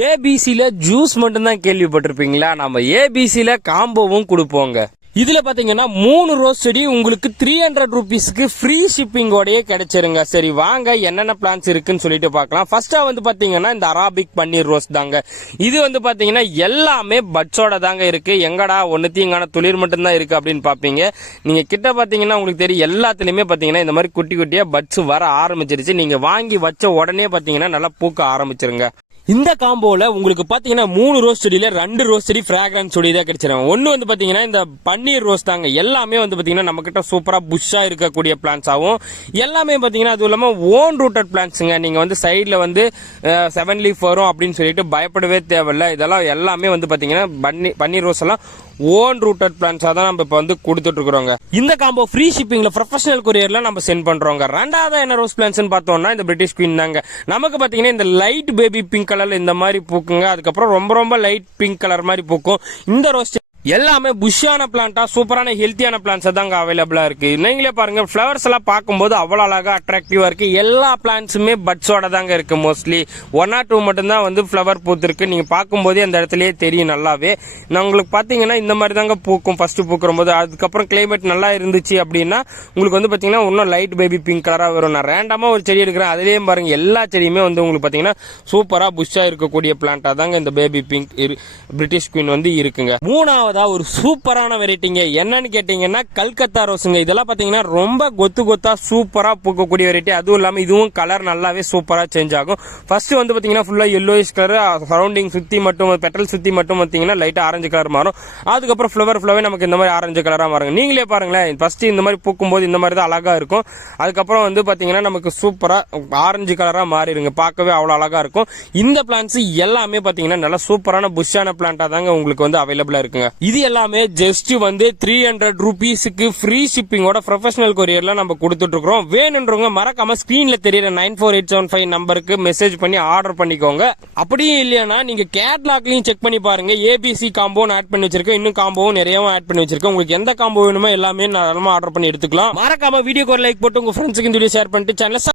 ஏபிசியில் juice மட்டும்தான் கேள்விப்பட்டிருப்பீங்களா? நம்ம ஏபிசியில் காம்போவும் கொடுப்போங்க. இதுல பாத்தீங்கன்னா மூணு ரோஸ் செடி உங்களுக்கு த்ரீ ஹண்ட்ரட் ருபீஸ்க்கு ஃப்ரீ ஷிப்பிங்கோடயே கிடைச்சிருங்க. சரி வாங்க என்னென்ன பிளான்ஸ் இருக்குன்னு சொல்லிட்டு பார்க்கலாம். ஃபர்ஸ்டா வந்து பாத்தீங்கன்னா இந்த அராபிக் பன்னீர் ரோஸ் தாங்க. இது வந்து பாத்தீங்கன்னா எல்லாமே பட்ஸோட தாங்க இருக்கு. எங்கடா ஒன்னுத்தையும் துளிர் மட்டும்தான் இருக்கு அப்படின்னு பாப்பீங்க நீங்க கிட்ட பாத்தீங்கன்னா உங்களுக்கு தெரியும் எல்லாத்துலயுமே பாத்தீங்கன்னா இந்த மாதிரி குட்டி குட்டியா பட்ஸ் வர ஆரம்பிச்சிருச்சு. நீங்க வாங்கி வச்ச உடனே பாத்தீங்கன்னா நல்லா பூக்க ஆரம்பிச்சிருங்க. இந்த காம்போல உங்களுக்கு பாத்தீங்கன்னா மூணு ரோஸ் செடியில ரெண்டு ரோஸ் செடி ஃபிராக்ரன்ஸ் செடி தான் கிடைச்சிடும் ஒன்னு வந்து பாத்தீங்கன்னா இந்த பன்னீர் ரோஸ் தாங்க. எல்லாமே வந்து பாத்தீங்கன்னா நம்ம கிட்ட சூப்பரா புஷ்ஷா இருக்கக்கூடிய பிளான்ஸ் ஆகும் எல்லாமே பாத்தீங்கன்னா அதுவும் இல்லாம ஓன் ரூட்டட் பிளான்ஸுங்க நீங்க வந்து சைடில் வந்து செவன் லீஃப் வரும் அப்படின்னு சொல்லிட்டு பயப்படவே தேவையில்ல. இதெல்லாம் எல்லாமே வந்து பாத்தீங்கன்னா பன்னி பன்னீர் ரோஸ் எல்லாம் ஓன் ரூட்டட் பிளான்ஸா தான் நம்ம இப்ப வந்து கொடுத்துட்டு இருக்கிறோங்க. இந்த காம்போ ஃப்ரீ ஷிப்பிங்ல ப்ரொஃபஷனல் கொரியர்ல நம்ம சென்ட் பண்றோங்க. ரெண்டாவது என்ன ரோஸ் பிளான்ஸ் பார்த்தோம்னா இந்த பிரிட்டிஷ் குயின் தாங்க. நமக்கு பாத்தீங்கன்னா இந்த லைட் பேபி பிங்க் கலரில் இந்த மாதிரி பூக்குங்க. அதுக்கப்புறம் ரொம்ப ரொம்ப லைட் பிங்க் கலர் மாதிரி பூக்கும். இந்த ரோஸ் எல்லாமே புஷ்ஷான பிளான்ட்டா சூப்பரான ஹெல்த்தியான பிளான்ஸ் தாங்க அவைலபிளா இருக்கு. நீங்களே பாருங்க ஃபிளவர்ஸ் எல்லாம் பார்க்கும்போது அவ்வளோ அழகா அட்ராக்டிவா இருக்கு. எல்லா பிளான்ஸுமே பட்ஸோட தாங்க இருக்கு மோஸ்ட்லி ஒன் ஆர் டூ மட்டும்தான் வந்து ஃபிளவர் பூத்திருக்கு. நீங்க பார்க்கும்போதே அந்த இடத்துலயே தெரியும் நல்லாவே. நான் உங்களுக்கு பாத்தீங்கன்னா இந்த மாதிரி தாங்க பூக்கும். ஃபர்ஸ்ட் பூக்கிற போது அதுக்கப்புறம் கிளைமேட் நல்லா இருந்துச்சு அப்படின்னா உங்களுக்கு வந்து பாத்தீங்கன்னா இன்னும் லைட் பேபி பிங்க் கலரா வரும். நான் ரேண்டமா ஒரு செடி எடுக்கிறேன். அதுலயும் பாருங்க எல்லா செடியுமே வந்து உங்களுக்கு பாத்தீங்கன்னா சூப்பரா புஷ்ஷா இருக்கக்கூடிய பிளான்ட்டா தாங்க இந்த பேபி பிங்க் பிரிட்டிஷ் குயின் வந்து இருக்குங்க. மூணாவது ஒரு சூப்பரான வெரைட்டிங்க என்னன்னு கேட்டீங்கன்னா கல்கத்தா ரோஸுங்க. இதெல்லாம் பாத்தீங்கன்னா ரொம்ப கொத்து கொத்தா சூப்பரா பூக்கக்கூடிய வெரைட்டி அதுவும் இல்லாம இதுவும் கலர் நல்லாவே சூப்பரா சேஞ்ச் ஆகும். ஃபர்ஸ்ட் வந்து பாத்தீங்கன்னா ஃபுல்லா எல்லோயிஷ் கலர் சரௌண்டிங் சுத்தி மட்டும் பெட்ரல் சுத்தி மட்டும் பாத்தீங்கன்னா லைட்டா ஆரஞ்சு கலர் மாறும். அதுக்கப்புறம் ஃபிளவர் ஃபிளவே நமக்கு இந்த மாதிரி ஆரஞ்சு கலரா மாறுங்க. நீங்களே பாருங்களேன். ஃபர்ஸ்ட் இந்த மாதிரி பூக்கும்போது இந்த மாதிரி தான் அழகா இருக்கும். அதுக்கப்புறம் வந்து பாத்தீங்கன்னா நமக்கு சூப்பரா ஆரஞ்சு கலரா மாறிடுங்க. பார்க்கவே அவ்வளவு அழகா இருக்கும். இந்த பிளான்ஸ் எல்லாமே பாத்தீங்கன்னா நல்லா சூப்பரான புஷ்ஷான பிளான்ட்டா தாங்க உங்களுக்கு வந்து அவைலபிளா இருக்குங்க. இது எல்லாமே ஜஸ்ட் வந்து த்ரீ ஹண்ட்ரட் ருபீஸுக்கு ஃப்ரீ ஷிப்பிங்கோட ப்ரொஃபஷனல் கொரியரில் நம்ம கொடுத்துட்டு இருக்கிறோம் வேணுன்றவங்க மறக்காம ஸ்க்ரீனில் தெரியற nine four eight seven five நம்பருக்கு மெசேஜ் பண்ணி ஆர்டர் பண்ணிக்கோங்க. அப்படியும் இல்லையானா நீங்கள் கேட்லாக்லையும் செக் பண்ணி பாருங்க. ஏபிசி காம்போன்னு ஆட் பண்ணி வச்சிருக்கேன். இன்னும் காம்போவும் நிறையவும் ஆட் பண்ணி வச்சிருக்கேன். உங்களுக்கு எந்த காம்போ வேணுமோ எல்லாமே நான் ஆர்டர் பண்ணி எடுத்துக்கலாம். மறக்காம வீடியோ ஒரு லைக் போட்டு உங்க ஃப்ரெண்ட்ஸுக்கு இந்த வீடியோ ஷேர் பண்ணிட்டு சேனல்